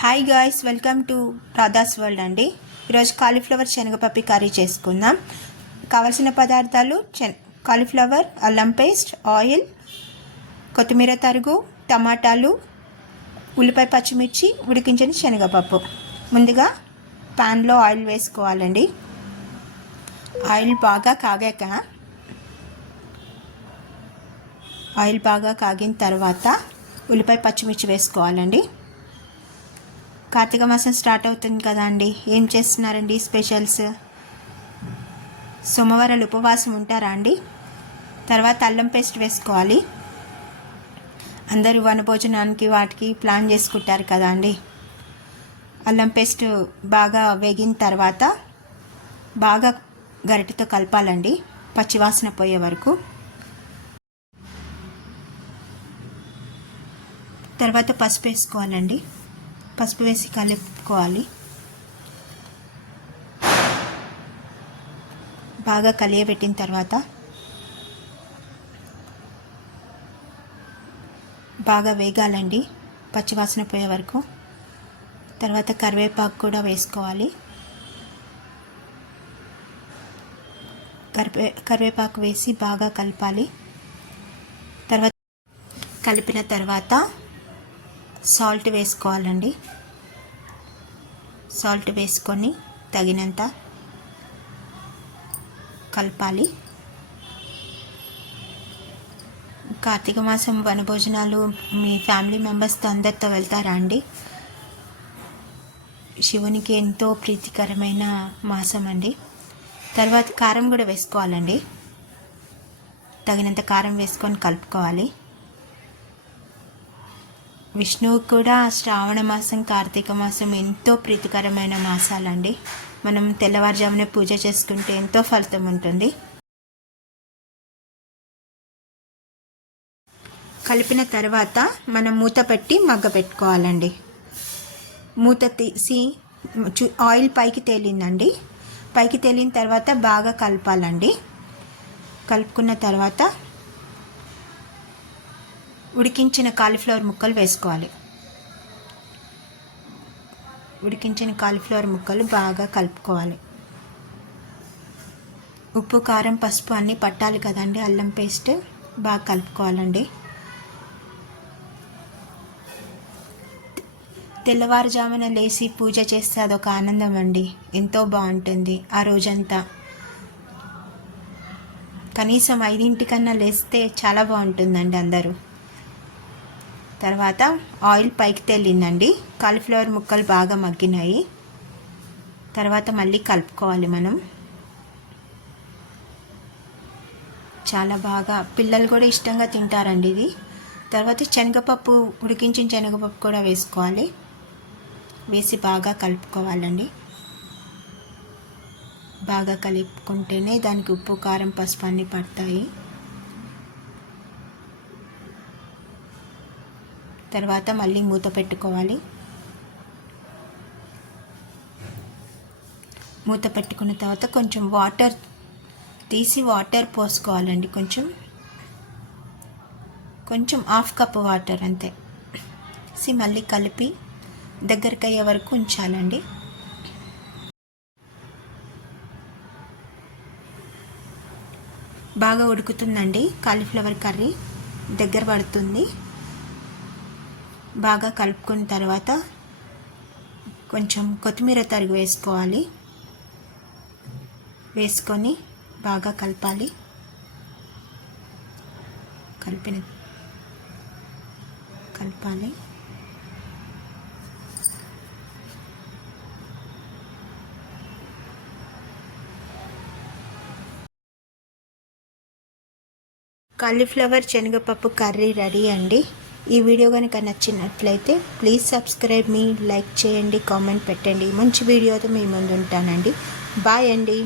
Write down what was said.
Hi guys, welcome to Radha's world అండి. ఈరోజు cauliflower శనగపప్పు కర్రీ చేసుకుందాం. కావలసిన పదార్థాలు: కాలీఫ్లవర్, అల్లం పేస్ట్, ఆయిల్, కొత్తిమీర తరుగు, టమాటాలు, ఉల్లిపాయ, పచ్చిమిర్చి, ఉడికించిన శనగపప్పు. ముందుగా ప్యాన్లో ఆయిల్ వేసుకోవాలండి. ఆయిల్ బాగా కాగిన తర్వాత ఉల్లిపాయ, పచ్చిమిర్చి వేసుకోవాలండి. కార్తీక మాసం స్టార్ట్ అవుతుంది కదా అండి, ఏం చేస్తున్నారండి స్పెషల్స్? సోమవారాలు ఉపవాసం ఉంటారా అండి? తర్వాత అల్లం పేస్ట్ వేసుకోవాలి. అందరూ వనభోజనానికి వాటికి ప్లాన్ చేసుకుంటారు కదా అండి. అల్లం పేస్ట్ బాగా వేగిన తర్వాత బాగా గరిటెతో కలపాలండి, పచ్చివాసన పోయే వరకు. తర్వాత పసుపు వేసుకోవాలండి. పసుపు వేసి కలుపుకోవాలి. బాగా కలియబెట్టిన తర్వాత బాగా వేగాలండి, పచ్చివాసన పోయే వరకు. తర్వాత కరివేపాకు కూడా వేసుకోవాలి. కరివేపాకు వేసి బాగా కలపాలి. తర్వాత కలిపిన తర్వాత సాల్ట్ వేసుకోవాలండి. సాల్ట్ వేసుకొని తగినంత కలపాలి. కార్తీక మాసం వనభోజనాలు మీ ఫ్యామిలీ మెంబర్స్తో అందరితో వెళ్తారా అండి? శివునికి ఎంతో ప్రీతికరమైన మాసం అండి. తర్వాత కారం కూడా వేసుకోవాలండి. తగినంత కారం వేసుకొని కలుపుకోవాలి. విష్ణువు కూడా శ్రావణ మాసం, కార్తీక మాసం ఎంతో ప్రీతికరమైన మాసాలండి. మనం తెల్లవారుజామునే పూజ చేసుకుంటే ఎంతో ఫలితం ఉంటుంది. కలిపిన తర్వాత మనం మూత పెట్టి మగ్గపెట్టుకోవాలండి. మూత తీసి ఆయిల్ పైకి తేలిందండి. పైకి తేలిన తర్వాత బాగా కలపాలండి. కలుపుకున్న తర్వాత ఉడికించిన కాలీఫ్లవర్ ముక్కలు వేసుకోవాలి. ఉడికించిన కాలీఫ్లవర్ ముక్కలు బాగా కలుపుకోవాలి. ఉప్పు, కారం, పసుపు అన్నీ పట్టాలి కదండి. అల్లం పేస్ట్ బాగా కలుపుకోవాలండి. తెల్లవారుజామున లేచి పూజ చేస్తే అదొక ఆనందం అండి, ఎంతో బాగుంటుంది ఆ రోజంతా. కనీసం 5 లేస్తే చాలా బాగుంటుందండి అందరూ. తర్వాత ఆయిల్ పైకి తేలిందండి. కాలీఫ్లవర్ ముక్కలు బాగా మగ్గినాయి. తర్వాత మళ్ళీ కలుపుకోవాలి మనం. చాలా బాగా పిల్లలు కూడా ఇష్టంగా తింటారండి ఇది. తర్వాత శనగపప్పు, ఉడికించిన శనగపప్పు కూడా వేసుకోవాలి. వేసి బాగా కలుపుకోవాలండి. బాగా కలుపుకుంటేనే దానికి ఉప్పు, కారం, పసుపు అన్నీ పడతాయి. తర్వాత మళ్ళీ మూత పెట్టుకోవాలి. మూత పెట్టుకున్న తర్వాత కొంచెం వాటర్ పోసుకోవాలండి. కొంచెం హాఫ్ కప్ వాటర్ అంతే. మళ్ళీ కలిపి దగ్గరికి అయ్యే వరకు ఉంచాలండి. బాగా ఉడుకుతుందండి కాలీఫ్లవర్ కర్రీ, దగ్గర పడుతుంది. బాగా కలుపుకున్న తర్వాత కొంచెం కొత్తిమీర తరుగు వేసుకోవాలి. వేసుకొని బాగా కలపాలి. కాలీఫ్లవర్ శనగపప్పు కర్రీ రెడీ అండి. ఈ వీడియో కనుక నచ్చినట్లయితే ప్లీజ్ సబ్స్క్రైబ్ మీ, లైక్ చేయండి, కామెంట్ పెట్టండి. మంచి వీడియోతో మీ ముందు ఉంటానండి. బాయ్ అండి.